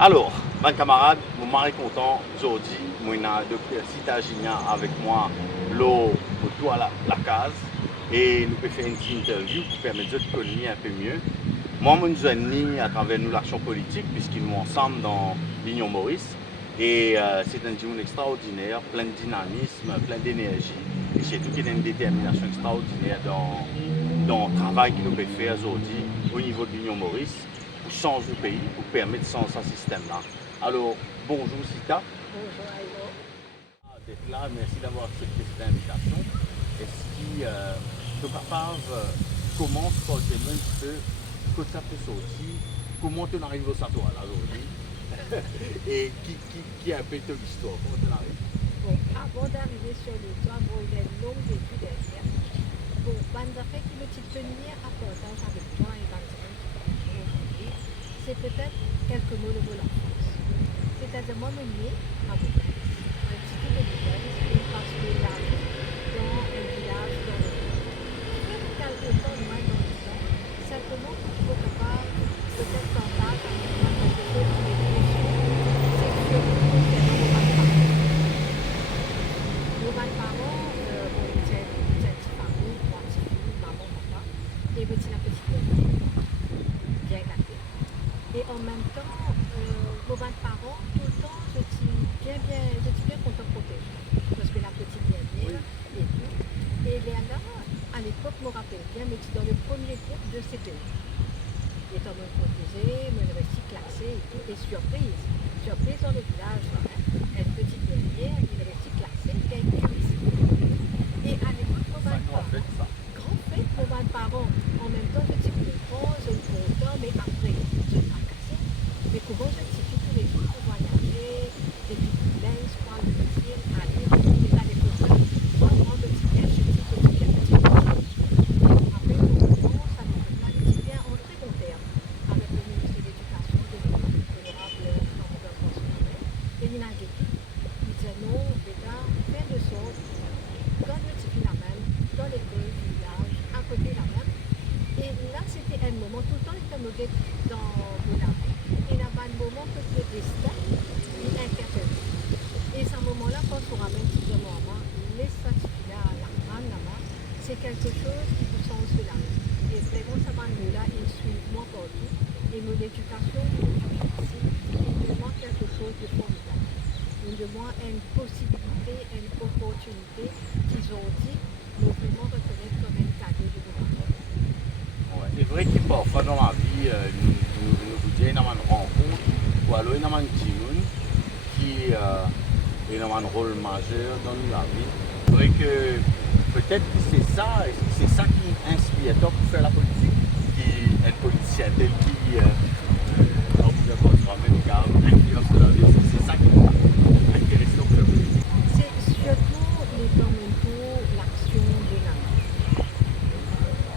Alors, mes camarades, je suis très content aujourd'hui. Je suis docteur Sita Gigna avec moi, l'eau autour à la case. Et nous pouvons faire une petite interview pour permettre de connaître un peu mieux. Moi, je suis venu à travers nous l'action politique, puisqu'ils sont ensemble dans l'Union Maurice. Et c'est un jour extraordinaire, plein de dynamisme, plein d'énergie. Et surtout qu'il y a une détermination extraordinaire dans le travail que nous pouvons faire aujourd'hui au niveau de l'Union Maurice pour changer le pays, pour permettre de changer ce système-là. Alors, bonjour Sita. Bonjour Aïlo. D'être là, merci d'avoir accepté cette invitation. Est-ce que tu es capable commence par te dire un petit peu que ça peut sortir, comment tu arrives au Sato là aujourd'hui et qui a un peu ton histoire, comment tu arrives? Bon, avant d'arriver sur le toit, bon, il y a une longue étude derrière. Bon, bande fait qui me tenir à partage avec toi et Benjamin aujourd'hui, c'est peut-être quelques mots de mon enfance. C'est-à-dire, moi, je suis né à Beauvais, un petit peu de Beauvais, une parce que là, dans un village, dans le pays. Quelque temps, moins dans le temps, simplement pour qu'il soit capable, peut-être partage avec moi quelque chose qui est précieux. C'est surtout concernant nos grands-parents, bon, ils étaient une petite famille, trois petites filles, maman, papa, et petit la petite fille, bien gâtée. Et en même temps, nos grands-parents, tout le temps, je suis bien content de protéger. Parce que la petite dernière et tout. Et Léana, à l'époque, je me rappelle bien, mais dans le premier groupe de CPE. Étant me protégée, me réussi classée et tout. Et surprise dans le village, une petite dernière, une réussi classée, qui a été ici. Et à l'époque, nos grands-parents, grand fête, nos grands-parents, en même temps, je suis content, je suis content, mais après, je suis fracassée. Mais comment je suis tous les jours pour voyager, depuis Boulez, prendre le métier, aller, et à l'époque, prendre le petit bien, je dis petit bien. Et on rappelle qu'au moment, ça ne fait pas le petit bien en très bon terme, avec le ministre de l'Éducation, l'honorable François Rabel, et il a dit, il disait non, Béda, fais de sorte, donne le petit la même, dans l'école du village, à côté la même. Et là, c'était un moment, tout le temps, il était mauvais dans mon avis. Et il y avait un moment que le destin, il interpellait. Et ce moment-là, quand on ramène tout le moment, les certificats à la femme là-bas, c'est quelque chose qui vous change de la vie. Et vraiment, ça là il suit moi partout. Et mon éducation, ici, il demande quelque chose de formidable. Il demande une possibilité, une opportunité qu'ils ont dit, mais vraiment reconnaître comme un cadeau de gouvernement. Ouais. C'est vrai que parfois dans la vie, nous vous disons, il y a une rencontre, ou alors il y a un petit monde qui a un rôle majeur dans la vie. C'est vrai que peut-être que c'est ça qui inspire toi pour faire la politique, qui est un politicien tel qui, dans plusieurs fois, même qui a influence de la vie, c'est ça qui m'intéresse pour faire la politique. C'est surtout les fondamentaux, l'action de Nando.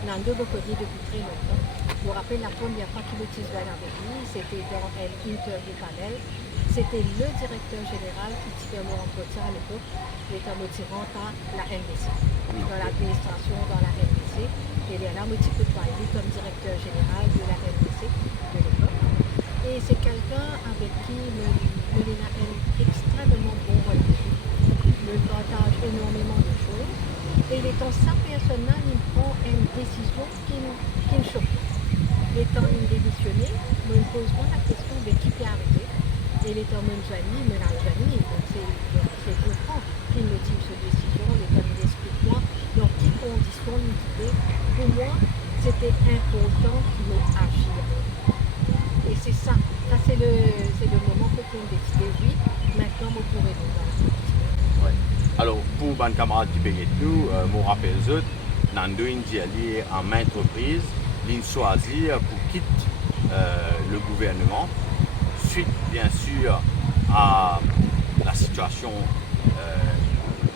Nando me connaît depuis très longtemps. Je me rappelle la première fois qu'il utilise avec lui, c'était dans un interview panel. C'était le directeur général qui fait mon entretien à l'époque, étant motivant à la NBC, dans l'administration, dans la NBC. Et il y a là, petit peu de comme directeur général de la NBC de l'époque. Et c'est quelqu'un avec qui il a un extrêmement bon relation. Il partage énormément de choses. Et étant sa personne-là, il prend une décision qui me choque. Étant une démissionnée, je me pose la question de qui peut arriver. Et l'étant même Joanie, me l'a Joanie. Donc c'est comprend qu'il motive cette décision, l'état il explique moi dans quelles conditions il quittait. Pour moi, c'était important qu'il me agisse. Et c'est ça. Ça c'est le moment que tu as décidé, oui, maintenant je pourrais nous dans la politique. Ouais. Alors, pour les camarades qui payent nous, je me rappelle, Nando Indiali en maintes reprises, il choisit pour quitter le gouvernement, suite bien sûr à la situation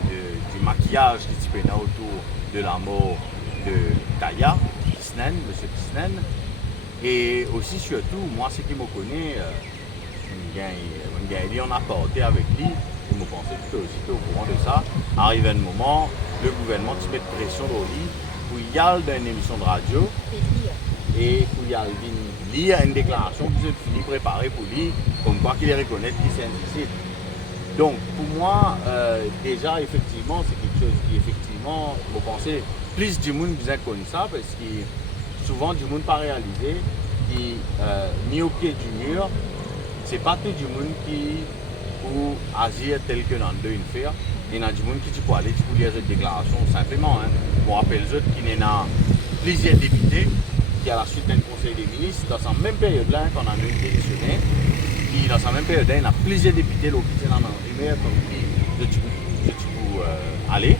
du maquillage qui se passe autour de la mort de Taya, Kisnen, M. Kisnen. Et aussi, surtout, moi, ce qui me connaît, il en a porté avec lui. Je me pensais que tu étais au courant de ça. Arrive un moment, le gouvernement se met de pression sur lui pour y aller dans une émission de radio et pour y aller il y a une déclaration qui se finit préparée pour lui, comme quoi qu'il reconnaît qu'il s'est indécis. Donc pour moi, déjà effectivement, c'est quelque chose qui effectivement, vous pensez, plus du monde besoin comme ça, parce que souvent du monde pas réalisé, qui mis au pied du mur, c'est pas tout du monde qui pour agir tel que dans une faire. Il y a du monde qui peut aller pour lire cette déclaration simplement. Hein. On rappelle qu'il y a plusieurs députés qui à la suite d'un conseil des ministres, dans cette même période-là, quand on a eu démissionné, qui dans cette même période-là, il y a plusieurs députés qui sont dans l'humeur comme de aller,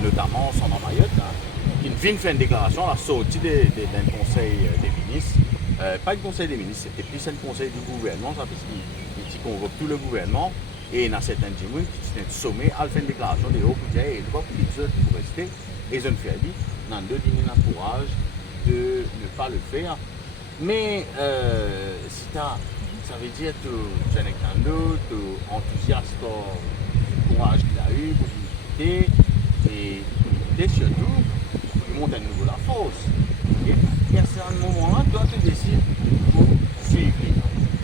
notamment son Mayotte, hein, qui vient faire une déclaration à la sortie d'un conseil des ministres. Pas le conseil des ministres, c'était plus un conseil du gouvernement, ça, parce qu'il convoque tout le gouvernement. Et il y a certains gens qui sont sommés à faire une déclaration de haut budget et ils doivent pour rester. Et ils ont fait dit, dans deux dîners de courage de ne pas le faire. Mais si ça veut dire que tu as un autre, tu es enthousiaste du courage qu'il a eu pour l'unité et surtout pour lui montrer à nouveau la force. Et à ce moment-là, toi tu décides pour suivre.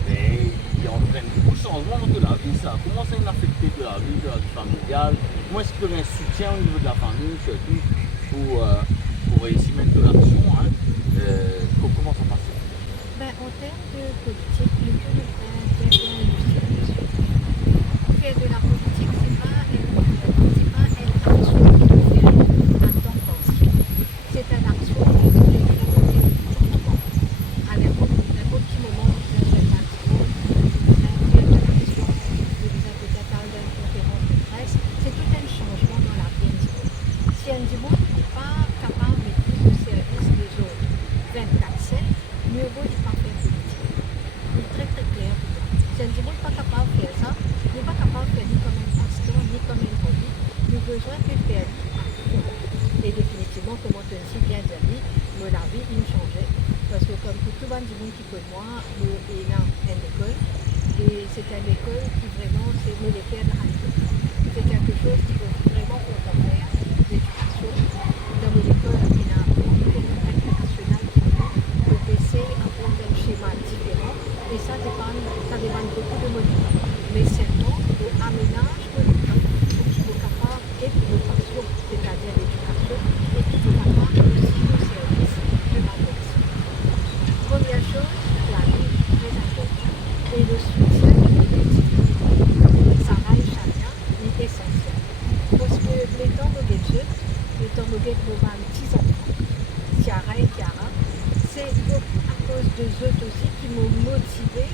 Et il entraîne beaucoup de changements dans la vie, ça. Comment ça affecte de la vie familiale? Comment est-ce qu'il y a un soutien au niveau de la famille, surtout pour réussir même de l'action, hein? Comment ça passe? Ben, en termes de politique, le que le fait très bien illustré. Faire de la politique, c'est pas une action qui peut faire à temps pensé. C'est une action qui peut faire à n'importe quel moment vous avez une action, vous avez faire de l'action, vous avez peut-être parler d'une conférence de presse. C'est tout un changement dans la vie individuelle. Si un individu n'est pas capable de plus au service des autres 24/7, mieux vaut ne pas faire politique. C'est très très clair pour moi. Si un individu n'est pas capable de faire ça, n'est pas capable de faire ni comme un pasteur, ni comme un politique, nous avons besoin de faire à fond. Et définitivement, comme on te dit bien dit, la vie, il changeait. Parce que comme pour tout le monde qui peut moi, il y a une école. Et c'est une école qui vraiment, c'est nous les faire à l'école. C'est quelque chose qui peut vraiment pour faire l'éducation. Dans mon école, il y a une communauté internationale qui peut baisser à prendre un schéma différent. Et ça dépend beaucoup de mon école. Mais seulement, on aménage mon école pour qu'il soit capable d'être une passion, c'est-à-dire l'éducation, et qu'il soit capable aussi au service de ma personne. Première chose, la vie est très importante et le soutien de l'éducation. Ça va chacun, est essentiel. Parce que les temps de gadgets, les temps de gadgets de petits enfants, Chiara et Chiara, c'est beaucoup à cause de eux aussi qui m'ont motivé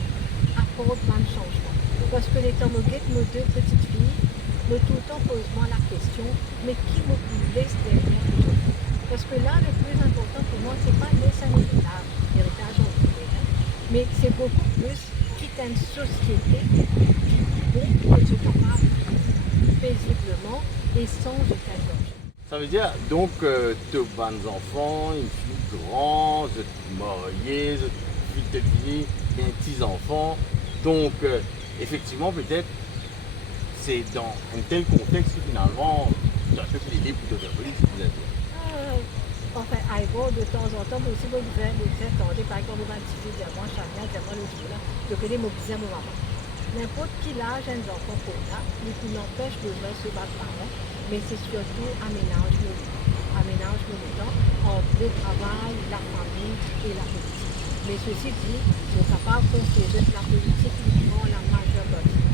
à prendre un changement. Parce que les temps de gadgets, nos deux petites filles, me tout le temps posent moi la question, mais qui me laisse derrière eux? Parce que là, le plus important pour moi, c'est pas laisser un héritage en primaire, mais c'est beaucoup plus quitter une société qui peut se capable paisiblement et sans aucun danger. Ça veut dire donc de bons enfants, une fille grande, de mariés, de fille, un petit enfant. Donc effectivement peut-être c'est dans un tel contexte que finalement tu as fait les livres de la politique, vous avez dit. Enfin, à voir de temps en temps, mais aussi vous devez attendre, par exemple, vous allez dire, diamant, charnière, diamant, le jour là, je connais mon bizarre mon maman. N'importe qui âge un enfant pour là, mais qui n'empêche de se battre par là, mais c'est surtout aménage le temps entre le travail, la famille et la politique. Mais ceci dit, je ne suis pas considérer la politique uniquement la majeure partie.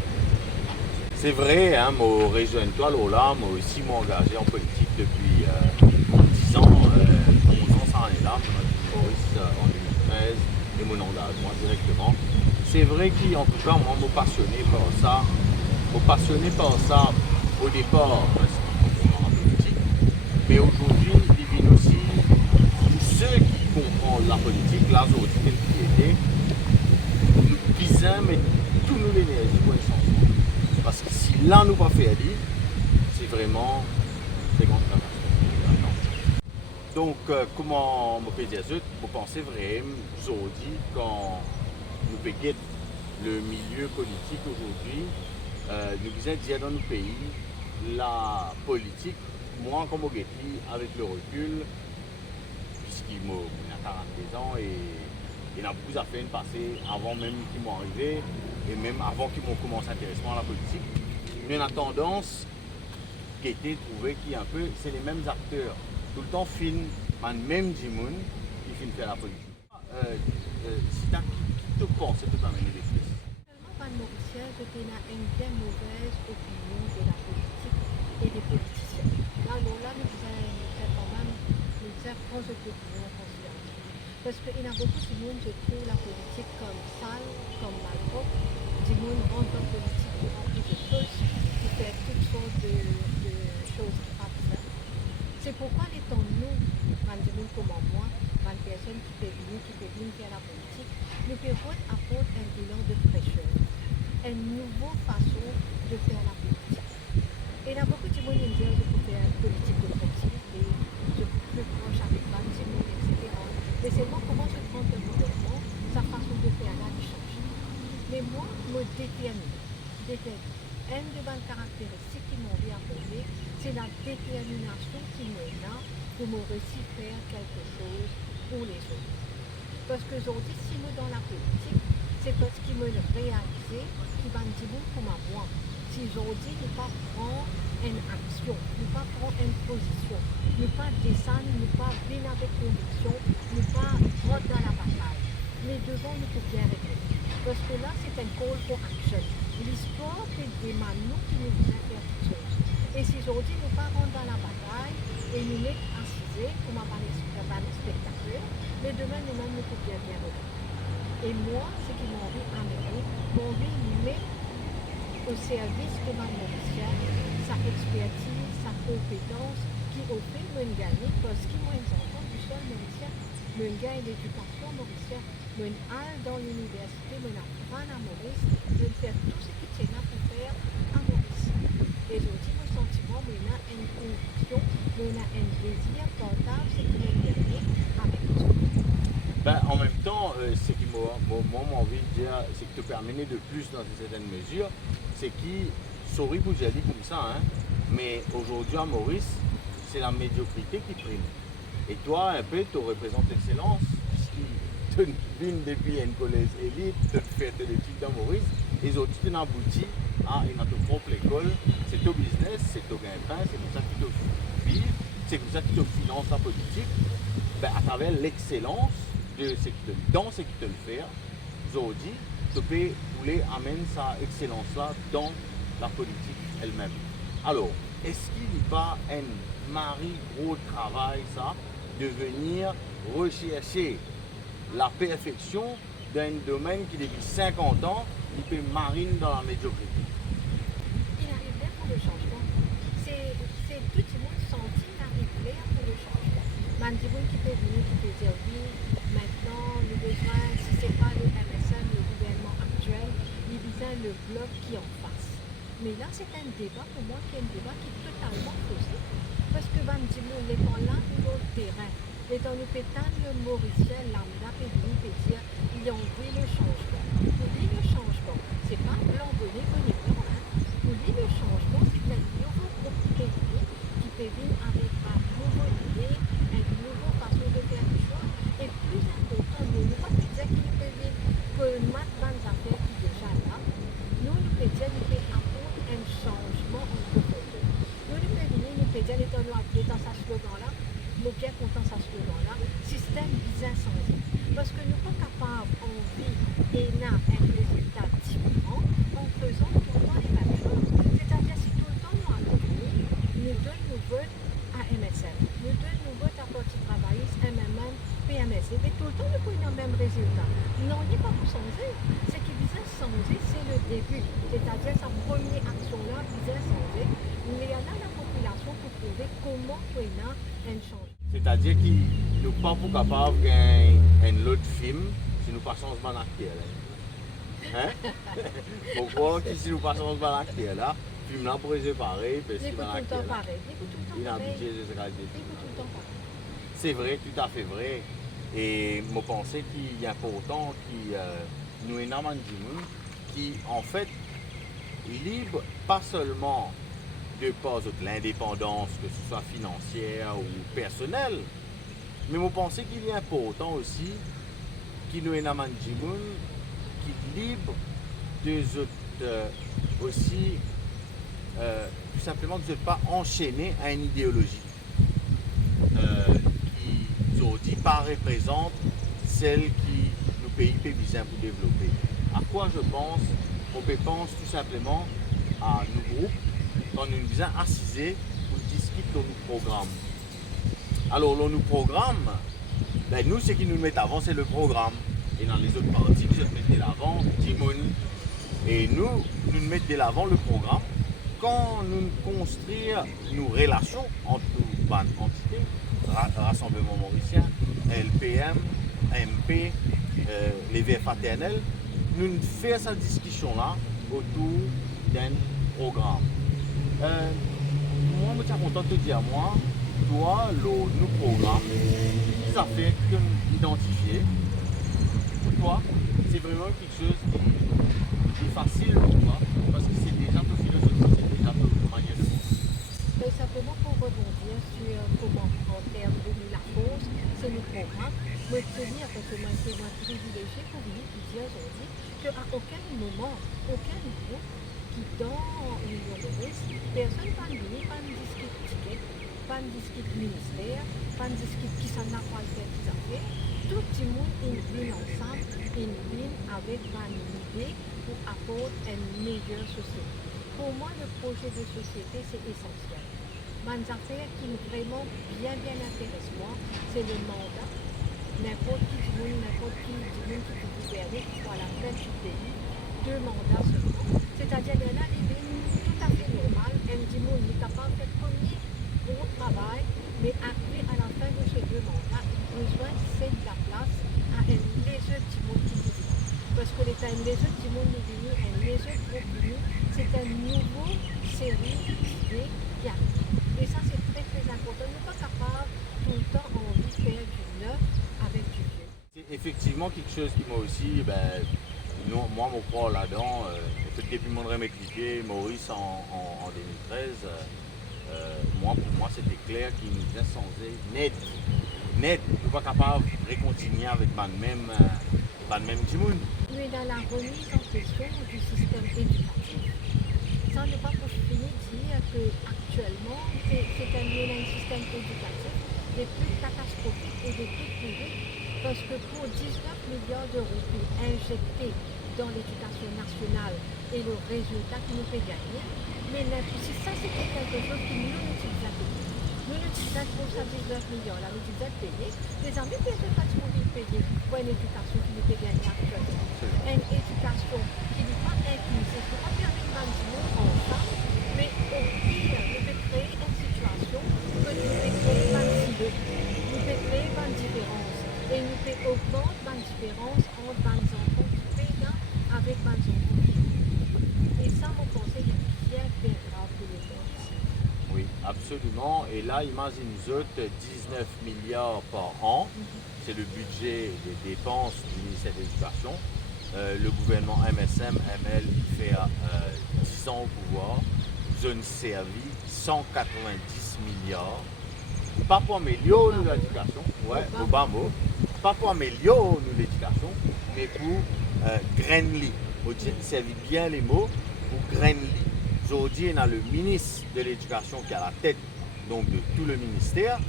C'est vrai, hein, moi, rejoins-toi, Lola, moi aussi, moi, engagé en politique depuis 10 ans, 11 ans, ça en est là, mon en 2013, et mon engagement directement. C'est vrai qu'en tout cas, moi, je suis passionné par ça au départ, parce que en politique, mais aujourd'hui, il vient aussi, tous ceux qui comprennent la politique, là, aujourd'hui, qui était, qui aiment, mais tout nous l'énergie pour les chansons. Parce que si là nous pas fait aller, c'est vraiment très grande catastrophe. Donc comment on peut dire ça, vous pensez vraiment aujourd'hui quand nous payons le milieu politique aujourd'hui, nous disons dire dans nos pays, la politique, moi comme Ogeti, avec le recul, puisqu'il m'a 42 ans et Il y a beaucoup d'affaires passées avant même qu'ils m'ont arrivé et même avant qu'ils m'ont commencé à intéresser à la politique. Mais on a tendance qui a été trouvé qui est un peu, c'est les mêmes acteurs. Tout le temps film, même Jimoun qui filme faire la politique. Si tu qui te pense, tu peux amener des plus. Seulement, Van Mauricien, je tenais une bien mauvaise opinion de la politique et des politiciens. Là, nous faisons quand même prendre cette opinion en considération. Parce qu'il y a beaucoup de monde qui trouve la politique comme sale, comme malpropre. Du monde rentre dans la politique pour remplir de choses, qui fait toutes sortes de choses qui pas bien. C'est pourquoi les temps nous, du monde comme moi, une personne qui peut venir faire la politique, nous pouvons apporter un bilan de fraîcheur, une nouvelle façon de faire la politique. Et il y a beaucoup de monde qui disent que pour faire la politique de proximité, je peux proche avec ma petit monde, etc. Mais c'est moi comment je prends le gouvernement, sa façon de faire là qui change. Mais moi, je me détermine. Une de mes caractéristiques qui m'ont bien appelé, c'est la détermination qui me donne pour me réussir à faire quelque chose pour les autres. Parce que aujourd'hui, si nous dans la politique, c'est parce qu'ils me réalisé qui va me dire pour moi. Si aujourd'hui, nous ne pas prendre une action, nous ne pas prendre une position, nous ne pas descendre, nous ne pas venir avec conviction, nous ne pas rentrer dans la bataille. Mais devant, nous pouvons bien régler. Parce que là, c'est un call for action. L'histoire, c'est des nous qui nous disent faire toutes choses. Et si aujourd'hui, nous ne pas rentrer dans la bataille et nous mettre assisés, comme un spectateur, mais demain, nous-mêmes, nous pouvons bien régler. Et moi, ce qui m'a envie d'amener, m'a envie de mettre au service de ma Mauricien, sa expertise, sa compétence, qui au fait me gagne, parce que moi, ils entendent du sol Mauricien, me gagne l'éducation Mauricien, me aille dans l'université, me apprendre à Maurice, me faire tout ce qui tient là pour faire à Maurice. Et aujourd'hui, mon sentiment, me a une conviction, me a un désir portable, ce qui me gagne avec tout. Ben, en même temps, ce qui m'a envie de dire, c'est que te permet de plus dans une certaine mesure, c'est qui, sorry pour dire comme ça, hein, mais aujourd'hui à Maurice, c'est la médiocrité qui prime. Et toi, un peu, tu représentes l'excellence, tu viens depuis un collège élite, tu fais des études dans Maurice, et aujourd'hui tu aboutis à une propre école, c'est ton business, c'est ton gain-pain, c'est comme ça qui te vit, c'est comme ça qui te finance la politique, ben, à travers l'excellence dans ce qui te le fait, aujourd'hui, tu peux amener cette excellence-là dans la politique elle-même. Alors, est-ce qu'il n'y a pas un mari gros travail, ça, de venir rechercher la perfection dans un domaine qui, depuis 50 ans, il peut marine dans la médiocrité? Il arrive bien pour le changement. C'est tout le monde senti qu'il arrive bien pour le changement. Man, du monde qui peut venir, qui peut dire oui, maintenant, le besoin, si ce n'est pas le MSN, le gouvernement actuel, il y a le bloc qui en face. Mais là, c'est un débat pour moi qui est un débat qui est totalement faussé. Parce que man, du monde, les gens là, sur le terrain, et dans le pétale, le Mauricien, lambda, peut venir peut dire, il a envie le changement. Pour lui, le changement, c'est pas blanc, bonnet, bonnet, blanc. Hein. Pour lui, le changement, c'est un nouveau groupe qui peut venir avec une nouvelle idée, une nouvelle façon de faire les choses. Et plus important, nous ne pouvons pas dire qu'il peut venir que maintenant les affaires qui sont déjà là. Nous pouvons dire qu'il peut apporter un changement en profondeur. Nous pouvons venir, nous pouvons dire, les dans ce slogan-là, nous bien content de ce slogan-là, système bizarre sans vie. Parce que nous ne sommes pas capables, en vie, et là, un résultat différent en faisant tout le temps les mêmes choses. C'est-à-dire, si tout le temps nous accompagnons, nous donnons nos votes à MSN, nous donnons nos votes à Parti travailliste, MMM, PMS, et tout le temps nous prenons le même résultat. Non, il n'est pas pour changer. Ce qui vise à changer, c'est le début. C'est-à-dire, sa première action-là vise à changer. Mais il y a là la population pour prouver comment on a un changement. C'est-à-dire qu'il n'est pas pour capable de gagner un autre film si nous passons ce acteur là. Hein? Pourquoi si nous passons ce acteur là, le film là pourrait se pareil, parce qu'il va acteur là. Il a habitué de se regarder. C'est vrai, tout à fait vrai. Et je pense qu'il est important que nous ayons un monde qui en fait libre pas seulement de pas de l'indépendance, que ce soit financière ou personnelle, mais je pense qu'il est important aussi qui nous est dans Mandjimoun, qui est libre de aussi, tout simplement, de ne pas enchaîner à une idéologie qui, aujourd'hui, pas représente celle qui nous pays peut viser pour développer. À quoi je pense? On peut penser tout simplement à nos groupes quand nous visons assiser pour discuter de nos programmes. Alors, nous programme, ben, nous, ce qui nous met avant, c'est le programme. Et dans les autres parties, nous mettons de l'avant Timoun. Et nous mettons de l'avant le programme. Quand nous construisons nos relations entre nos entités, Rassemblement Mauricien, LPM, MP, les VFATNL, nous faisons cette discussion-là autour d'un programme. Moi, je suis content de te dire, moi, toi, nos programmes, ça fait qu'identifier. Pour toi, c'est vraiment quelque chose qui est facile pour toi, parce que c'est déjà ton philosophie, c'est déjà ton manière de faire. Simplement pour rebondir sur comment, en termes de la cause, c'est le programme. Je veux te dire, parce que moi, c'est un privilégié pour lui qui dit aujourd'hui qu'à aucun moment, aucun groupe qui dans l'Union Maurice, personne ne venir, pas de discute ticket, pas de discute ministère, pas de discute qui s'en a pas fait, qui s'en fait. Tout le monde vient ensemble, il vient avec une idée pour apporter une meilleure société. Pour moi, le projet de société, c'est essentiel. Une affaire qui vraiment bien intéresse moi, c'est le mandat. N'importe qui du monde qui peut gouverner, qui soit à la tête du pays, 2 mandats seulement. C'est-à-dire qu'il y en a qui viennent tout à fait normal, un du monde est capable de faire premier gros travail, mais après, à la fin de ces 2 mandats, il a besoin de céder la place à un léger du monde qui vit. Parce que l'État un léger du monde est venu, un léger groupe venu, c'est une nouvelle série d'idées qui arrive. Et ça, c'est très important. On n'est pas capable tout le temps envie de faire du neuf avec du vieux. C'est effectivement quelque chose qui m'a aussi, moi, mon croix là-dedans, depuis mon m'expliquer Maurice en 2013, pour moi, c'était clair qu'il nous a changé net. Nous ne sommes pas capables de continuer avec le même Timoun. Mais dans la remise en question du système éducatif, ça n'est pas pour finir de dire qu'actuellement, c'est un système éducatif des plus catastrophiques et des plus privés. Parce que pour 19 milliards d'euros injectés dans l'éducation nationale et le résultat qui nous fait gagner, mais si ça c'était quelque chose qui nous utilise à payer. Nous l'utilisons pour ça 19 millions, là nous utilisons payer. Les amis, personne pas de payer pour une éducation qui nous fait gagner actuellement. Une éducation qui n'est pas inclusive, qui ne pas permettre de nous ensemble, mais au pire, nous peut créer une situation que nous peut créer un silos, nous peut créer une différence. Et nous peut augmenter la différence entre les enfants qui payent avec les enfants qui payent. Et ça, mon conseil est bien grave pour les gens. Oui, absolument. Et là, imagine-nous 19 milliards par an. C'est le budget des dépenses du ministère de l'Éducation. Le gouvernement MSM, ML, il fait 10 ans au pouvoir. Zone servie 190 milliards. Pas pour améliorer l'éducation, ouais, au bas mot. Pas pour améliorer l'éducation, mais pour grainer. Vous servez bien les mots pour grainer. Aujourd'hui, on a le ministre de l'Éducation qui est à la tête donc, de tout le ministère.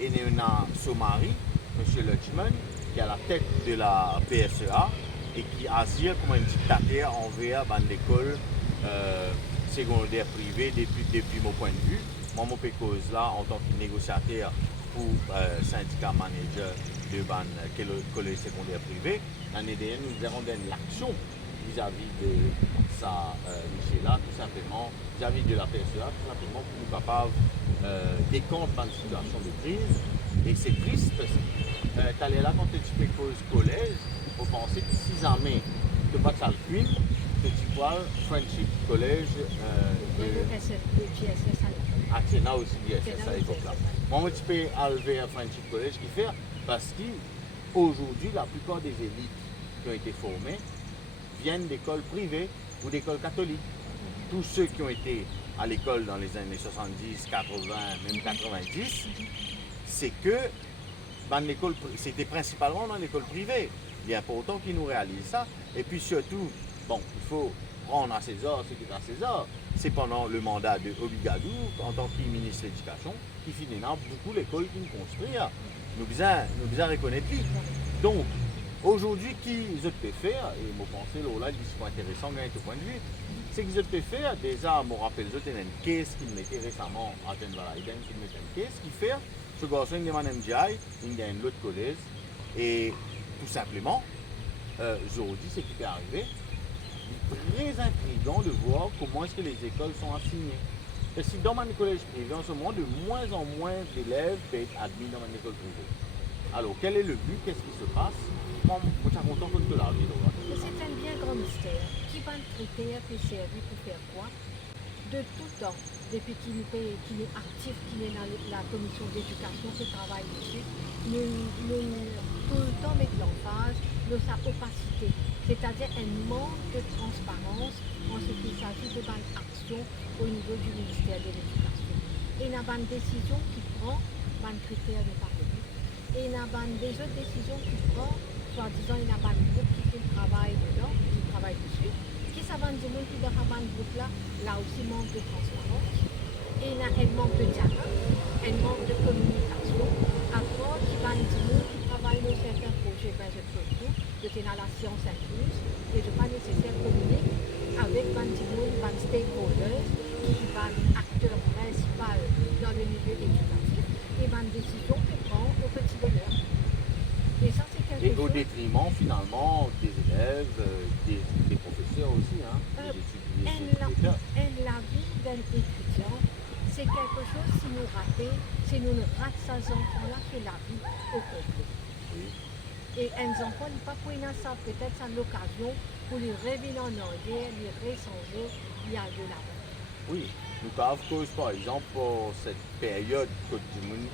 Et on a son mari, M. Lutchman, qui est à la tête de la PSEA et qui agit comme un dictateur envers l'école secondaire privée depuis mon point de vue. Moi, je cause là en tant que négociateur pour syndicat manager de collège secondaire privé. L'année dernière, nous avons donné l'action vis-à-vis de ça, Michel-là, tout simplement, vis-à-vis de la PSEA, tout simplement pour nous capables décompte dans une situation de crise. Et c'est triste parce que tu allais là quand tu fais cause collège, il faut penser que 6 ans mai, tu pas de salle cuite, que tu vois Friendship Collège Le GSS à l'époque. Ah, c'est là aussi GSS à l'époque-là. Moi, tu peux enlever un Friendship Collège qui fait parce qu'aujourd'hui, la plupart des élites qui ont été formées viennent d'écoles privées ou d'écoles catholiques. Tous ceux qui ont été à l'école dans les années 70, 80, même 90, c'est que c'était principalement dans l'école privée. Il est important qu'ils nous réalisent ça. Et puis surtout, bon, il faut prendre à César ce qui est à César. C'est pendant le mandat de Obigadou, en tant que ministre de l'Éducation, qui finit beaucoup l'école qui nous construit. Nous besoin reconnaître lui. Donc, aujourd'hui, qui je peux faire, et je pense que là, c'est intéressant de ce point de vue, c'est que je peux faire, déjà, je me rappelle, je tenais une caisse qu'il mettait récemment à Tenvalaïden, qu'il mettait une caisse, qui fait, ce garçon, il demande MGI, il gagne l'autre collège, et tout simplement, aujourd'hui, ce qui peut arriver, il est très intriguant de voir comment est-ce que les écoles sont assignées. Et si dans mon collège privé, en ce moment, de moins en moins d'élèves peuvent être admis dans mon école privée. Alors, quel est le but? Qu'est-ce qui se passe? Moi, je suis content de la vie. C'est un bien grand mystère. Qui va le critère peut servir pour faire quoi? De tout temps, depuis qu'il est actif, qu'il est dans la commission d'éducation, qui travaille dessus, nous tout le temps mettre l'emphase de sa opacité, c'est-à-dire un manque de transparence en ce qu'il s'agit de bonnes actions au niveau du ministère de l'Éducation. Et il y a une décision qui prend, un critère de parvenir, et il y a des autres décisions qui prend, soi-disant, il y a un groupe qui fait le travail dedans, qui travaille dessus. Qui savent du monde qui dans ce groupe-là, là aussi manque de transparence. Et il y a un manque de dialogue, un manque de communication. Après, qui va du monde qui travaille dans certains projets, ben je trouve tout, je suis dans la science incluse, et je pas nécessaire de communiquer avec du monde, des stakeholders, qui sont acteurs principaux dans le milieu éducatif, et une décision que prend au petit bonheur. Et ça, c'est quelque chose. Et au détriment, finalement, des élèves, des professeurs aussi. Hein, la vie d'un étudiant, c'est quelque chose, si nous ratons, si nous ne ratons ces enfants-là, c'est la vie au complet. Oui. Et un enfant, il n'est pas pour ça, peut-être c'est l'occasion pour les revenir en arrière, les réchanger, il y a de la vie. Oui, nous avons cause, par exemple, pour cette période que du monde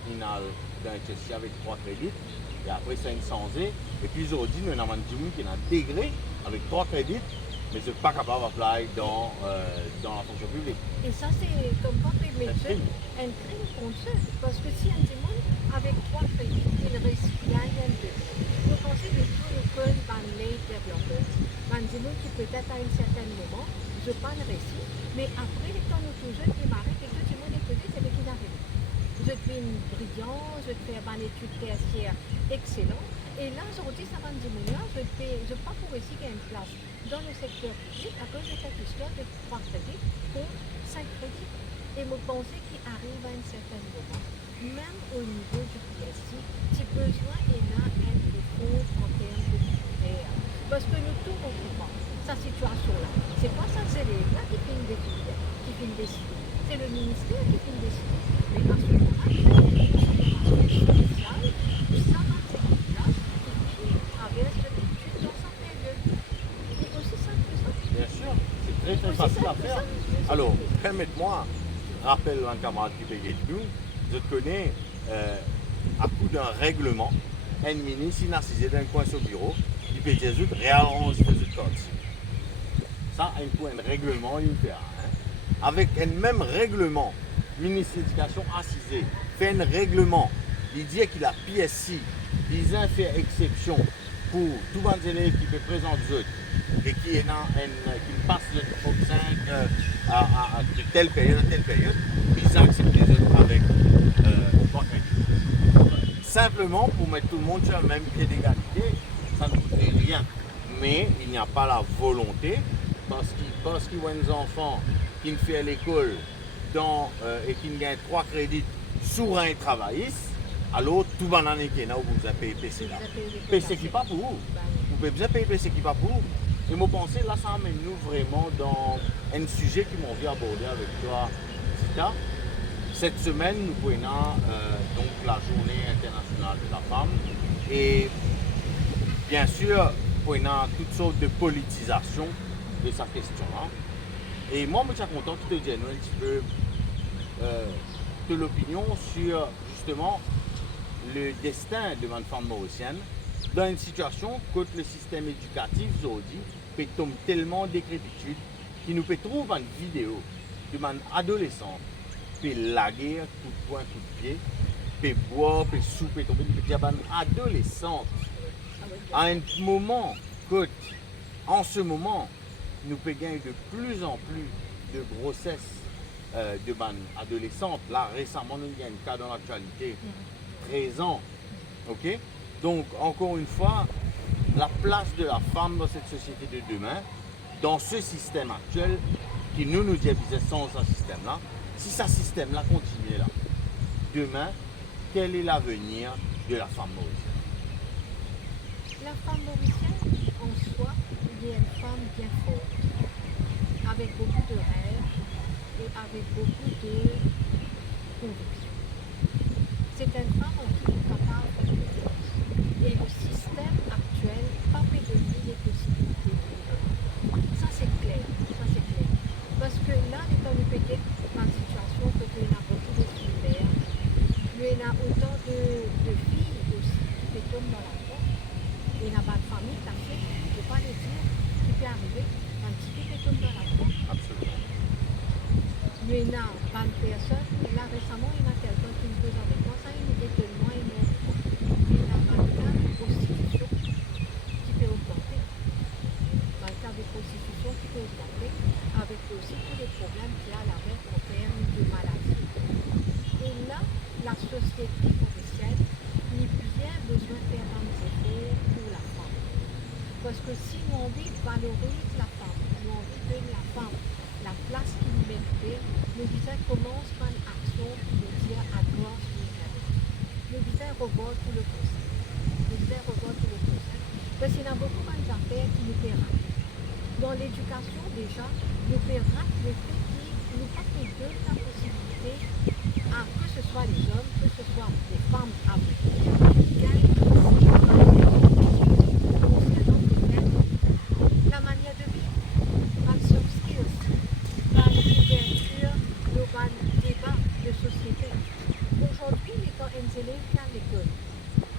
d'un test avec 3 crédits, et après 500 et puis aujourd'hui, nous avons du monde qui est en degré avec 3 crédits, mais ce n'est pas capable d'appliquer dans la fonction publique. Et ça, c'est comme pas un crime contre eux. Parce que si un monde avec 3 crédits, il réussit bien un deux. Vous pensez que tout le code va les développer. Un monde qui peut-être à un certain moment, je pas le réussi, mais après, quand nous tous jeunes démarrer, que tout le monde est peut-être c'est qu'il arrive. Je suis brillant, je fais une étude tertiaire excellente. Et là, aujourd'hui, ça va me dire, je pas pour réussir qu'il y ait une place dans le secteur public à cause de cette histoire de 3 crédits contre 5 crédits. Et me penser qu'il arrive à un certain moment, même au niveau du PSI, si besoin est là un effort en termes de critères. Parce que nous tous occupons sa situation-là. C'est pas ça, c'est l'État qui fait une décision. C'est le ministère qui fait une décision. Mais à ce moment-là, il y a une décision spéciale, ça va être une place qui traverse l'étude dans sa période. C'est aussi simple que ça. Bien sûr, c'est très très facile à faire. Alors, permettez-moi, rappelle un camarade qui paye nous, je te connais à coup d'un règlement, un ministre inassisé d'un coin sur le bureau, il peut dire réarrange les codes. Ça, un point de règlement, il fait. Avec un même règlement, le ministre de l'Éducation assisé fait un règlement, il dit qu'il a PSI, il fait exception pour tous les élèves qui se présentent et qui passent le top 5 à telle période, ils acceptent les autres avec 3 crédits. Simplement pour mettre tout le monde sur le même pied d'égalité, ça ne coûte rien. Mais il n'y a pas la volonté, parce qu'il y a des enfants qui ne font l'école et qui gagnent 3 crédits sur un travailliste, alors tout le monde qui est là, vous avez payé PC là. PC qui n'est pas pour vous. Vous pouvez bien payer PC qui n'est pas pour vous. Et moi, pensez, là, ça amène nous vraiment dans un sujet qui m'ont vu aborder avec toi, Zita. Cette semaine, nous prenons donc la journée internationale de la femme. Et bien sûr, nous prenons toutes sortes de politisation de sa question-là. Et moi, je suis content de te dire un petit peu de l'opinion sur justement le destin de une femme mauricienne dans une situation où le système éducatif aujourd'hui peut tomber tellement décrépitude qu'il nous peut trouver une vidéo de une adolescente peut laguer coup de poing, coup de pied, peut boire, peut souper, tomber, peut dire une adolescente à un moment que, en ce moment, nous payons de plus en plus de grossesses de adolescentes. Là, récemment, il y a un cas dans l'actualité, 13 ans. Ok? Donc, encore une fois, la place de la femme dans cette société de demain, dans ce système actuel, qui nous disait sans ce système-là, si ce système-là continue là, demain, quel est l'avenir de la femme mauricienne? La femme mauricienne, en soi, il est une femme bien forte, avec beaucoup de rêves et avec beaucoup de convictions. C'est une femme en qui est capable de faire des choses. Et le système actuel pas peut donner les possibilités pour elle. Ça c'est clair, ça c'est clair. Parce que là, étant nous peut-être dans une situation que il y a beaucoup de similaires, il y a autant de filles aussi qui tombent dans la porte. Il y a pas de famille cachée, je ne peux pas le dire, qui peut arriver, un petit peu qui tombe dans la porte. Absolument. Il y a pas de personnes, là récemment, il y a quelqu'un qui me pose avec moi, ça il me dit que moi, il y a un cas de prostitution qui peut augmenter. Un cas de prostitution qui peut augmenter, avec aussi tous les problèmes qu'il y a avec en termes de maladie. Et là, la société mauricienne n'a bien besoin de faire un effort pour la femme. Parce que si nous envie de valoriser la femme, nous envie de donner la femme la place qu'il nous mérite, nous disons commence par une action qui veut dire à droit sur le terrain. Nous disons revoir tout le conseil. Nous disons revoir tout le conseil. Parce qu'il y a beaucoup d'affaires qui nous perdent. Dans l'éducation déjà, nous perdons le fait qu'il nous pas nous donne la possibilité à que ce soit les hommes, que ce soit les femmes avec la manière de vivre, par soft skills, par l'ouverture, le débat de société. Aujourd'hui, l'étant NZL qui à l'école.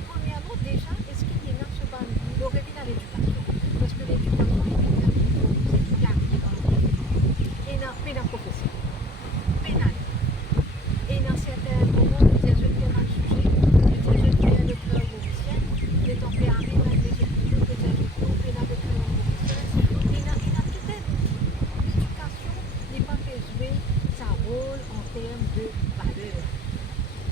Premièrement, déjà, est-ce qu'il y a ce ban le revient à l'éducation? Parce que l'éducation est bien c'est tout qui arrive dans le pays. Et dans la profession. Pénal. Et dans certains moments, nous disons que mal jugé, nous disons que le cœur mauricien, les tempéraments, les opinions, les ajoutements, et dans le cœur mauricien, et dans toute l'éducation n'est pas fait jouer sa rôle en termes de valeur.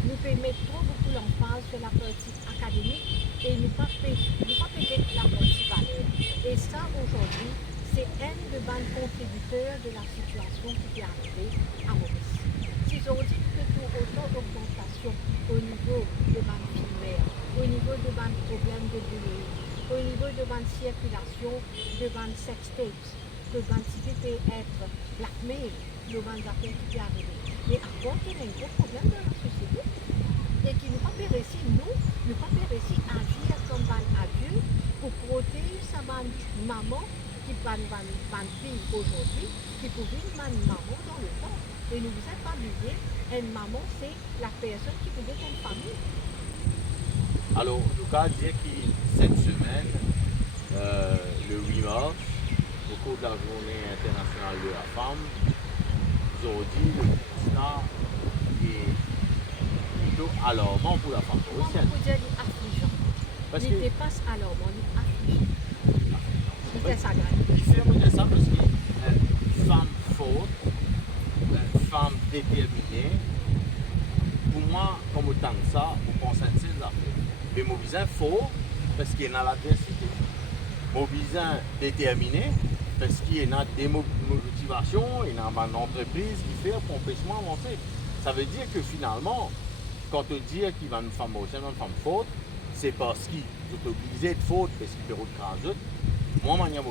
Nous pouvons mettre trop beaucoup l'emphase sur la partie académique et nous pas peut-être la partie valeur. Et ça, aujourd'hui, c'est un de bons contributeurs de la situation qui est arrivée à Maurice. S'ils ont dit que pour autant d'augmentation au niveau de ban primaire, au niveau de ban problèmes de bullying, au niveau de ban circulation, de ban sex tapes, que ban qui peut être blackmail, de ban affaires qui peut arriver. Mais à quoi qu'il y a un gros problème dans la société et qui nous pas réussi, nous pas réussi à agir comme ban adulte pour protéger sa maman qui ban fille aujourd'hui, qui pouvait une maman dans le temps. Et nous vous êtes pas oublié, une maman c'est la personne qui peut être une famille. Alors, le cas dire que cette semaine, le 8 mars, au cours de la journée internationale de la femme, aujourd'hui, le constat est plutôt alarmant pour la femme mauricienne. On peut dire qu'il est affligeant. Il dépasse alarmant, il est affligeant. Il fait sa graine. Il fait de ça parce qu'une femme forte, une femme déterminée, pour moi, comme autant que ça, on pense à ces affaires. Mais mon besoin fort parce qu'il y a l'adversité. Mon besoin déterminé parce qu'il y a des motivations, il y a une entreprise qui fait pour empêchement avancer. Ça veut dire que finalement, quand on dit qu'il y a une femme mauricienne, une femme forte, c'est parce qu'il est obligé de faute parce qu'il fait autre chose. Moi, je suis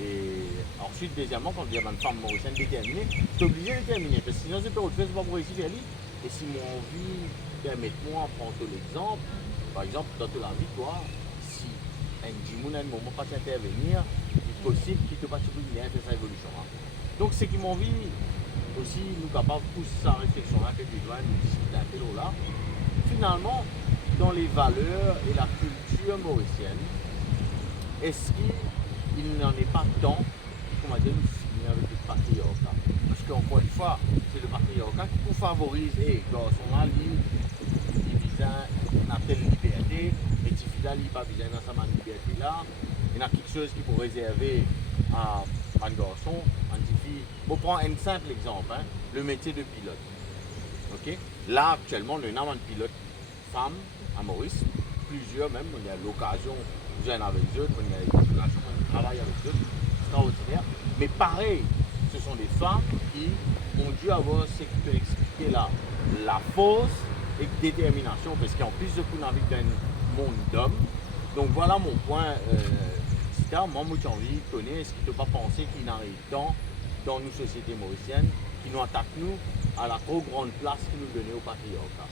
et ensuite, deuxièmement, quand il y a une femme mauricienne déterminée, c'est obligé de déterminer parce que sinon, c'est pas autre chose, c'est pas pour réussir à lui. Et si mon envie, permettez-moi de prendre l'exemple, par exemple, dans la victoire, si un Jimoun à un moment pas intervenir, il est possible qu'il ne te passe plus bien faire sa évolution. Hein. Donc, c'est qui m'envie aussi, nous capables de pousser sa réflexion-là, que tu dois nous discuter un peu là. Finalement, dans les valeurs et la culture mauricienne, est-ce qu'il n'en est pas temps, comment dire, nous finir avec le patriarcat? Parce qu'encore une fois, c'est le patriarcat qui nous favorise. Et garçon là, il besoin de telle liberté, mais si il n'a pas besoin de cette liberté-là, il y a quelque chose qui peut réserver à un garçon, à une fille. On prend un simple exemple, hein, le métier de pilote. Okay? Là, actuellement, il y a un pilote femme à Maurice, plusieurs même, il y a l'occasion, vous en avez d'autres, il y a l'occasion de travailler avec d'autres, extraordinaire. Mais pareil, ce sont des femmes qui ont dû avoir ce qui peut expliquer la force et détermination, parce qu'en plus de coup, on vit dans un monde d'hommes. Donc voilà mon point. Moi, j'ai envie de connaître, est-ce qu'il ne faut pas penser qu'il arrive temps dans nos sociétés mauriciennes qui nous attaquent nous à la trop grande place que nous donnons au patriarcat.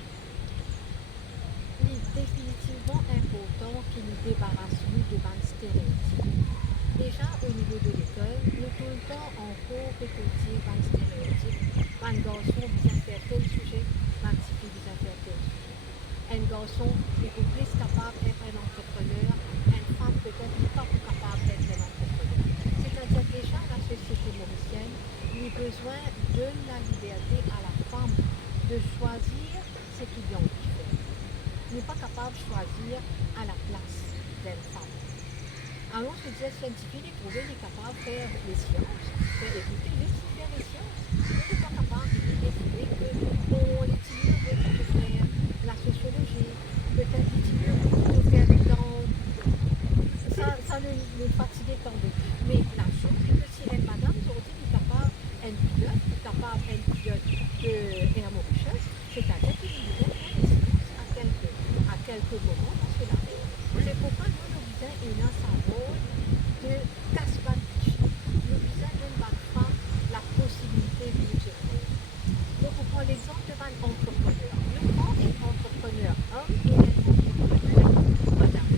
Il est définitivement important qu'il nous débarrasse nous de ban stéréotypes. Déjà au niveau de l'école, nous tout le temps en cours récolter ban stéréotypes. Un garçon vient faire tel sujet, un petit fille vient faire tel sujet. Un garçon est plus capable d'être un entrepreneur, une femme peut-être n'est pas capable d'être un entrepreneur. C'est-à-dire déjà la société mauricienne, il a besoin de la liberté à la femme de choisir ce qu'il a envie de faire. Il n'est pas capable de choisir à la place d'une femme. Alors je disais, scientifique, il trouvait qu'il est capable de faire les sciences, faire écouter, laisser faire les sciences. Il n'est pas capable de décider qu'on utilise de faire la sociologie, peut-être utilise de faire du temps. Ça ne fatiguait tant de. Mais la chose, c'est que si une madame aujourd'hui est capable, un pilote, est capable un pilote de la Mauritius, c'est-à-dire qu'il est bien faire les sciences à quelques moments dans cela. C'est pourquoi nous disons qu'il y a sa rôle de casse-bandiche. Nous disons d'une bonne femme la possibilité de nous gérer. Donc on prend l'exemple d'un entrepreneur. Nous prenons un entrepreneur homme et un entrepreneur madame.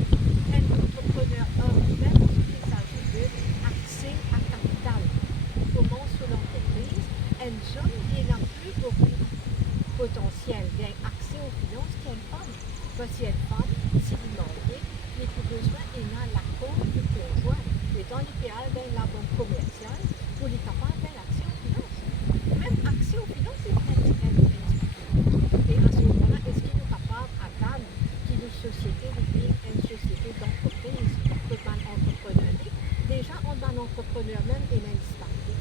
Un entrepreneur homme, même s'il s'agit d'accès à capital. Comment sur l'entreprise, un jeune qui n'a plus beaucoup potentiel gagne accès aux finances qu'une femme. Parce qu'une femme, si vous demandez, il faut besoin d'un l'accord du conjoint. Et dans l'idéal, la banque commerciale, pour les capables d'accès aux finances. Même accès aux finances, c'est un difficulté. Et à ce moment-là, est-ce qu'il est capable à Cannes, qui est une société une société d'entreprise, de ban entrepreneur? Déjà, on a un entrepreneur même et même disparité.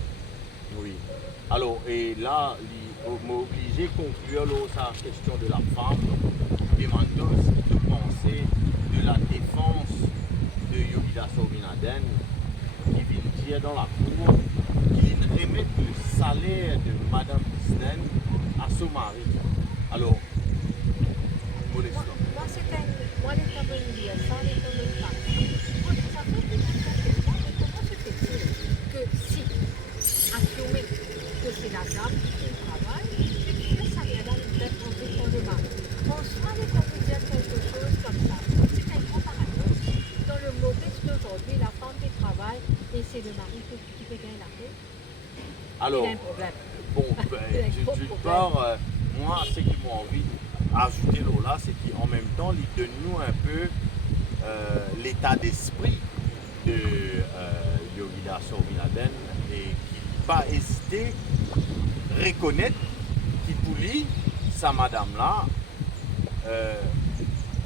Oui. Alors, et là, on m'a obligé de conclure sa question de la femme. Demande de penser de la défense de Yogida Sobinaden, qui vient dire dans la cour qu'il remet le salaire de Madame Disney à son mari. Alors, Moi, les cabines dire ça, les cabines pas. Moi, ça fait plus de question, mais comment se fait-il que si, assumé que c'est la dame qui fait le travail, et que le salaire là, il peut être en dépend de mari. Bonsoir, les cabines dire quelque chose comme ça. C'est un grand paradoxe. Dans le mauvais d'aujourd'hui, la femme qui travaille et c'est le mari qui peut gagner la paix. Alors, il y a un problème. Bon, d'une part, moi, ce qui m'a envie d'ajouter là, c'est qu'en même temps, il donne nous un peu l'état d'esprit de Yogida Sobinaden et qui n'a pas hésité à reconnaître qu'il pouvait, sa madame-là,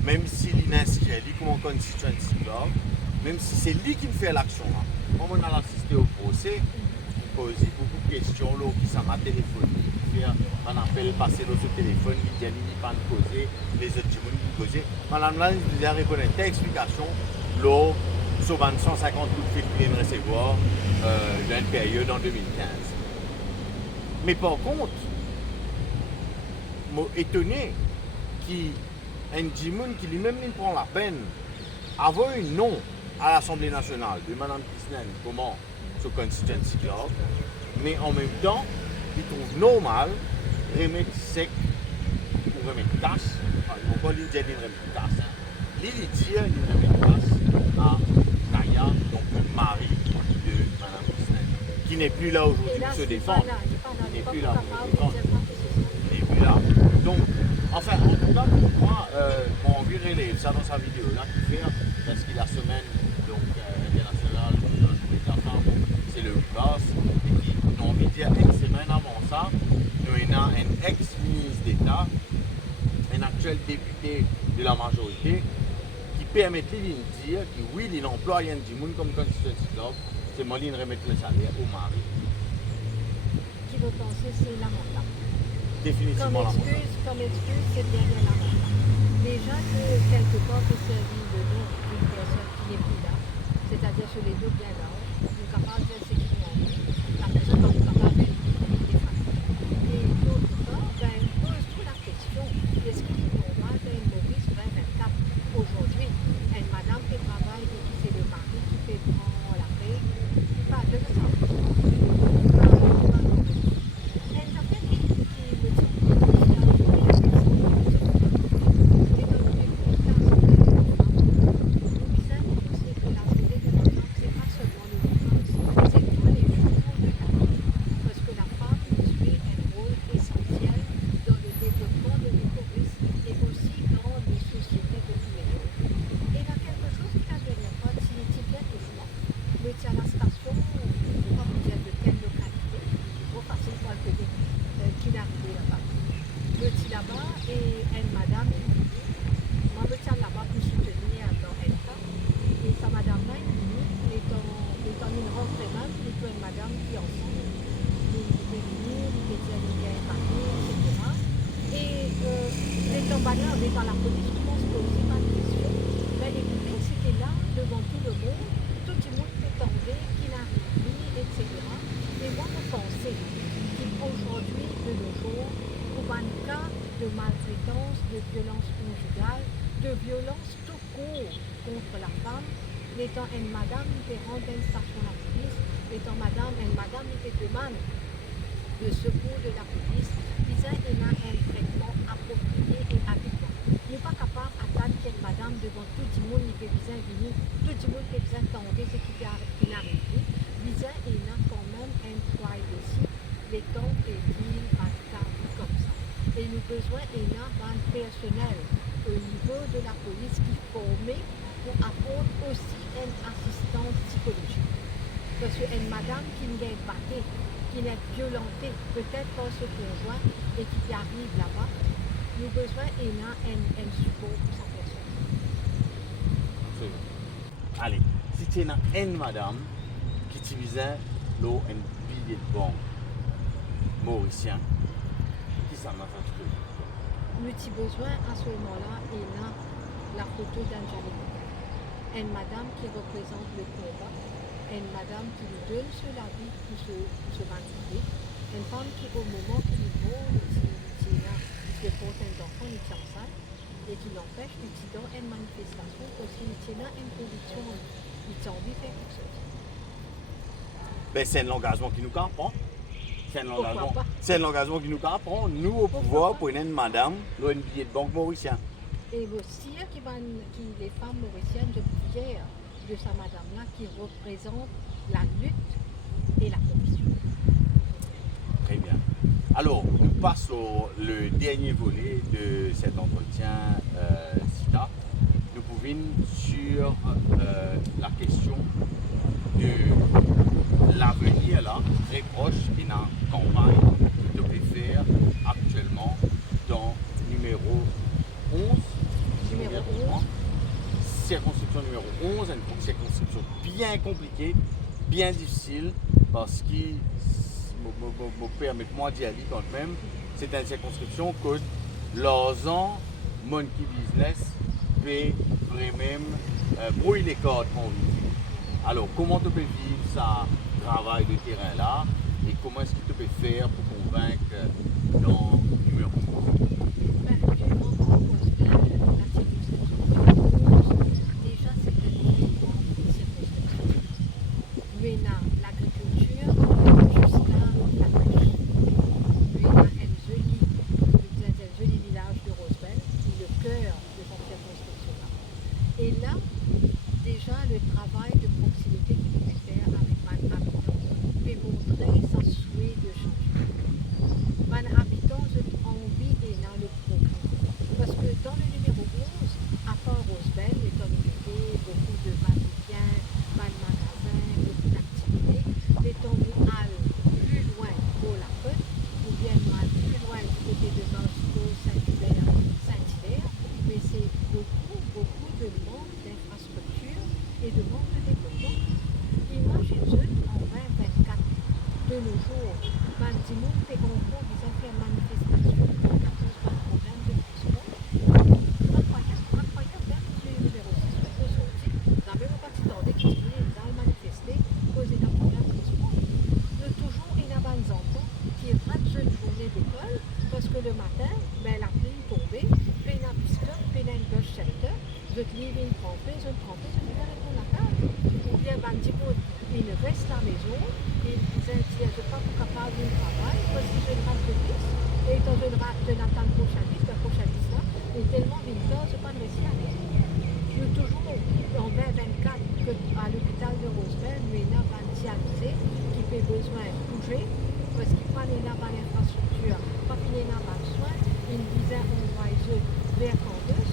même s'il est inscrit comme constituency club, même si c'est lui qui me fait l'action là. Comme on a assisté au procès, il pose beaucoup de questions là, qui sont à téléphone, on appelle passer le téléphone, il dit il pas de causer, les autres gens qui causer. Madame là, il nous a reconnaître telle explication, là, sur 150 coups de fil qu'il vient de recevoir dans une période en 2015. Mais par contre, je suis étonné qu'un Jimoun qui lui-même prend la peine avoir un nom à l'Assemblée nationale de Mme Kisnen comment ce constituency club, mais en même temps, il trouve normal de remettre sec ou remettre casse. On ne peut pas lui dire de remettre casse. Il dit de remettre casse à Kaya, donc le mari de Mme Kisnen, qui n'est plus là aujourd'hui pour se défendre. Il n'est plus là pour se défendre. Il n'est plus là. Donc, enfin, en tout cas, pour moi, on verrait ça dans sa vidéo là qui fait, parce qu'il a semaine donc, internationale de la femme, c'est le classe, et qui, on a envie de dire, une semaine avant ça, nous avons un ex-ministre d'État, un actuel député de la majorité qui permet de dire que oui, il emploie un du monde comme constituency club, c'est moi qui remettre le salaire au mari. Qui veut penser c'est lamentable. Définitivement lamentable. Comme excuse, c'est derrière lamentable. Déjà que quelque part, c'est servi de nom d'une personne qui n'est plus là, c'est-à-dire sur les deux bien là, nous sommes capables de dire ce qu'ils ont envie, la personne va nous capable de les familles. Et d'autre part, ben, pose tout la question, est-ce qu'il est normal d'un Maurice 2024 aujourd'hui, une madame qui travaille et qui c'est le mari qui fait prendre la paix, pas de ça. Dans la police, je pense que aussi pas de question. Mais l'écoutez, c'était là, devant tout le monde, tout le monde prétendait qu'il arrive, etc. Et moi, je pensais qu'aujourd'hui, de nos jours, pour un cas de maltraitance, de violence conjugale, de violence tout court contre la femme, étant une madame qui rentre dans une station de la police, étant une madame qui demande le secours de la police, disant qu'il a un traitement approprié et adéquat. Il n'est pas capable d'attendre qu'une madame devant tout le monde, il peut bien venir, tout le monde peut bien tendre ce qui est arrivé. Disant qu'il a quand même un privacy, les temps et qu'il va comme ça. Et nous avons besoin d'un personnel au niveau de la police qui est formé pour apporter aussi une assistance psychologique. Parce qu'une madame qui n'est pas battue, qui n'est violentée, peut-être par ce conjoint, et qui arrive là-bas, nous avons besoin d'un support pour sa personne. Absolument. Allez, si tu as une madame qui utilisait l'eau un billet de banque mauricien, qui ça m'a fait tout? Nous avons besoin à ce moment-là, la photo d'Angelique. Une madame qui représente le combat, une madame qui lui donne sur la vie pour se vanter, une femme qui au moment qui lui vaut le porte un enfant, il tient ça, et qui l'empêche d'utiliser une manifestation parce qu'il tient une conviction, il a envie de faire quelque chose. Ben, c'est un engagement qui nous apprend. C'est un engagement qui nous apprend. Nous, au pouvoir, pour une madame, nous avons un billet de banque mauricien. Et aussi, les femmes mauriciennes, je suis fière de sa madame-là qui représente la lutte et la commission. Très bien. Alors, on passe le dernier volet de cet entretien CITA. Nous pouvons sur la question de l'avenir là, très proche et dans la campagne que tu peux faire actuellement dans numéro 11. Numéro 11. Circonscription numéro 11, une circonscription bien compliquée, bien difficile, parce que, permettez-moi d'y aller quand même, c'est une circonscription que l'argent, monkey business, peut vraiment brouiller les cordes, on dit. Alors, comment tu peux vivre ce travail de terrain là, et comment est-ce que tu peux faire pour convaincre dans numéro 11? L'agriculture jusqu'à la pêche. Lui, il a un joli village de Rosebel, qui est le cœur de cette circonscription-là. Et là, déjà, le travail de proximité qu'il peut faire avec Van Habitant peut montrer sa souhait de changement. Van Habitant, j'ai envie et là le progrès. de nos jours, ben, du monde fait concours, ils ont fait manifestation à cause d'un problème de transport. Incroyable, même le numéro 6, parce qu'aujourd'hui, dans la même partie d'ordre qui ils ont manifesté cause d'un problème de transport. De toujours, il y a des enfants qui ratent une journée d'école parce que le matin, ben, la pluie est tombée, puis il y a un pistolet, puis il y a une bus shelter, de livrer une trempée, je vais répondre à la carte. Ou bien, ben, du coup, il reste à la maison, il disait, je ne suis pas capable de travail, parce que je rate le bus, et quand je rate de l'attendre prochain bus, le prochain bus là, est tellement vite, je ne pas réussi à aller. Nous toujours, en 2024, à l'hôpital de Rosebel, nous avons un dialysé qui fait besoin de bouger, parce qu'il prend les là l'infrastructure, pas fini là bas le soin, il disait on va les vers Candus,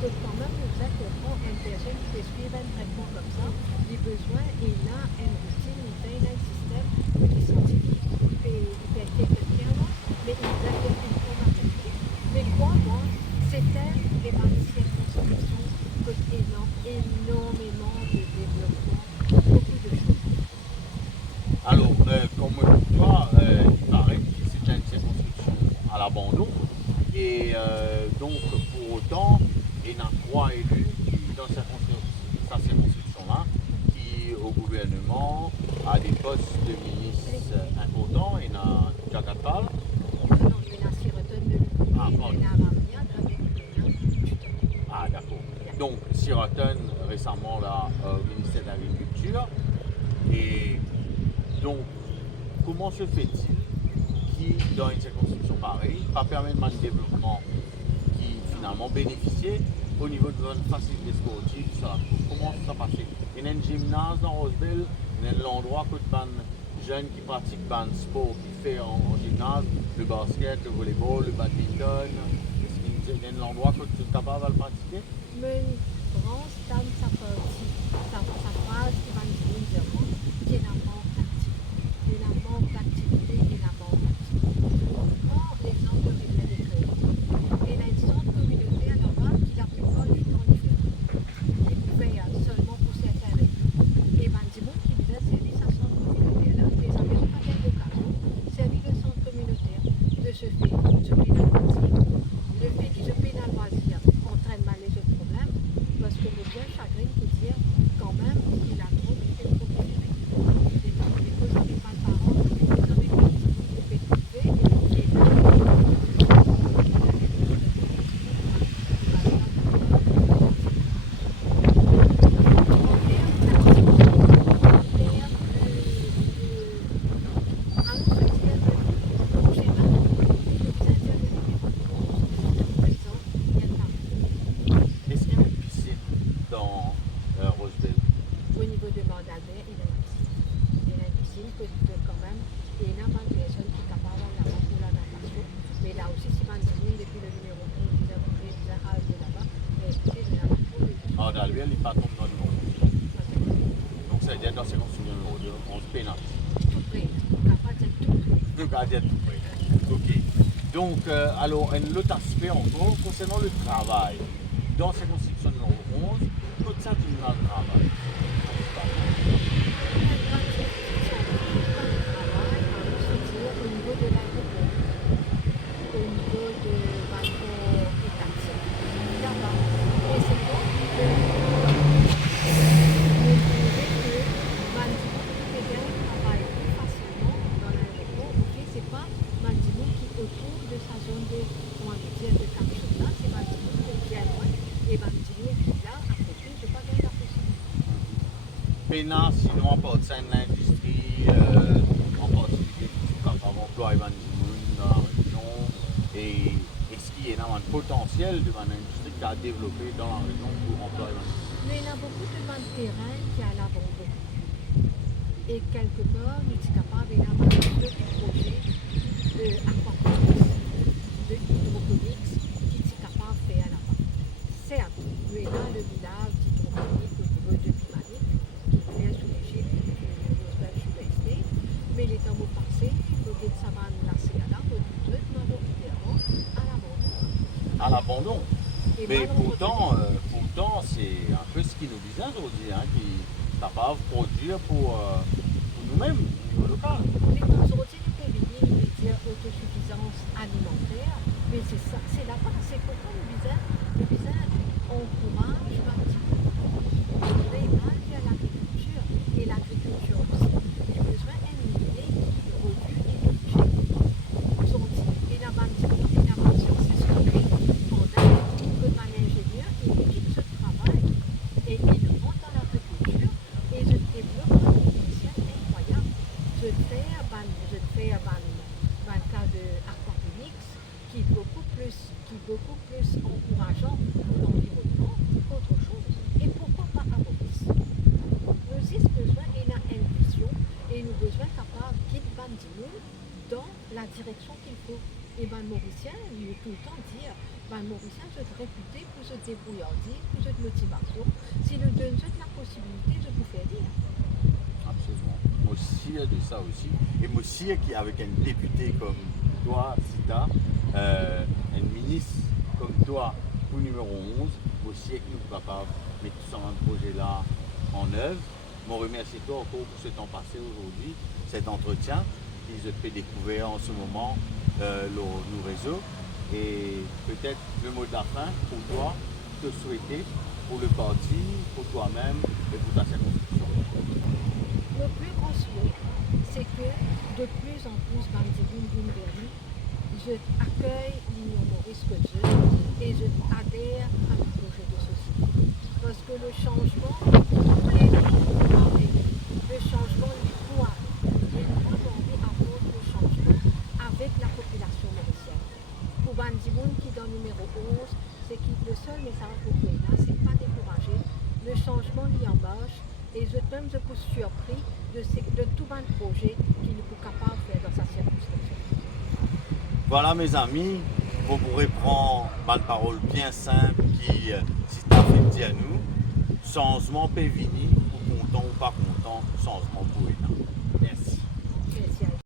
que quand même nous disait qu'on prend une personne qui peut suivre un traitement comme ça, les besoins, et là, une routine, il a un système qui est scientifique, il fait quelqu'un là, mais il disait qu'il y a une forme à faire. Mais quoi, moi, c'était des circonscriptions qui énormément de développement, beaucoup de choses. Alors, comme toi, il paraît que c'est une circonscription à l'abandon. Et donc, pour autant, il y en a 3 élus qui, dans sa circonscription-là, qui, au gouvernement, a des postes de ministres importants. Il y en a Jagatal. Non, il y en a Siroton de l'Union, il y en a Marmiat avec Ah, d'accord. Donc, Siroton, récemment, là, au ministère de l'Agriculture. Et donc, comment se fait-il qui, dans une circonscription pareille, pas permettre un développement qui finalement bénéficiait au niveau de notre facilité sportive sur la cour? Comment ça passait? Il y a un gymnase dans Rosebel, il y a un endroit que les jeunes qui pratiquent un sport, qui fait en gymnase, le basket, le volleyball, le badminton. Il y a un endroit que tu es capable de le pratiquer? Mais grand stade, ça phase qui va nous dire qu'il y a un manque d'activité. Il y a un manque d'activité, il y a un manque d'activité. On prend l'exemple de Rivière des Creux. Il y a une centre communautaire là-bas qui la plupart du temps il fait. Il pouvait seulement pour certains régions. Et ben du monde qui disait servir sa centre communautaire là, les amis n'ont pas bien d'occasion, servir le centre communautaire de se faire du pénal loisir. Le fait que je pénal loisir entraîne mal les autres problèmes, parce que le bien chagrin peut dire quand même qu'il a trop fait trop préféré. Des causes avec pas de parents, des causes avec pas de qui peut trouver, et Est-ce qu'il y a une piscine dans Rosebel? au niveau de Mont-d'Albert, il y a une piscine. Il y a une piscine que quand même, il y a pas de personnes qui sont capables là-bas pour la natation. Mais là aussi, si on dit depuis le numéro 11, ils ont pris des âges de là-bas, mais écoutez, il y a pas trop de Ah, d'Albert, il n'est pas tombé dans le monde. Donc, ça veut dire dans ces constructions de l'eau, on se pénalise. tout près. On ne peut pas dire tout près. Donc, à dire tout près. Ok. Donc, alors, un autre aspect encore, concernant le travail. Dans ces constructions numéro 11, tout ça, tu as le travail. Au niveau de l'aéroport, au niveau de l'aéroport étatique, là-bas. Et c'est bon que vous trouvez que Mandibou peut bien travailler plus facilement dans l'aéroport. Ok, c'est pas Mandibou qui est autour de sa zone de, comment dire, de capture là, c'est Mandibou qui est loin. Et Mandibou qui est là, à côté, je n'ai pas bien la possibilité. Pénal, sinon, en partant de l'industrie, en particulier, quand on emploie dans la région, et est-ce qu'il y a un potentiel de l'industrie qui a développé dans la région pour employer l'industrie? Mais il y a beaucoup de terrain qui est à l'abandon. Et quelque part, nous sommes capables d'avoir de projets aquaponics, de hydroponics, qui sont capables de faire là-bas. Certes, nous avons le village d'hydroponique au niveau de Pimanique, qui fait sous l'Égypte, Roosevelt sous l'Est, mais les temps passés, nous avons ça va nous lasser à là, nous avons évidemment à l'abandon. À l'abandon. Et Mais malheureusement, pourtant, c'est un peu ce qui nous disait aujourd'hui, hein, qui est capable de produire pour nous-mêmes au niveau local. on est conscient fais un cas de aquaponics qui est beaucoup plus encourageant pour l'environnement qu'autre chose. Et pourquoi pas à Maurice? Nous avons besoin d'une impulsion et nous avons besoin capable de guider Bandimoun dans la direction qu'il faut. Et ben Mauricien, il veut tout le temps dire, ben Mauricien, je te réputé pour cette débrouillardise, pour cette motivation. Si nous donnons la possibilité de vous faire dire. Absolument. Moi aussi, de ça aussi. Et moi aussi, avec un député comme toi, Sita, un ministre comme toi, pour numéro 11, moi aussi, que nous sommes capables de mettre tout ce projet-là en œuvre. Je remercie toi encore pour ce temps passé aujourd'hui, cet entretien. Ils ont fait découvrir en ce moment nos réseaux. Et peut-être le mot de la fin pour toi, te souhaiter pour le parti, pour toi-même et pour ta circonscription. Le plus grand souhait, c'est que de plus en plus Bandimoun Boumberry, je accueille l'Union Maurice que je et je adhère à un projet de société. Parce que le changement, le changement du pouvoir, et nous avons envie d'apporter le changement avec la population mauricienne. Pour Bandimoun qui est dans le numéro 11, c'est que le seul message que vous là, c'est pas décourager. Le changement l'y embauche et je même je suis surpris de tout un projet qu'il est capable de faire dans sa circonscription. Voilà mes amis, vous pourrez prendre une parole bien simple qui, si tu as fait dire à nous, changement peut venir, ou content ou pas content, changement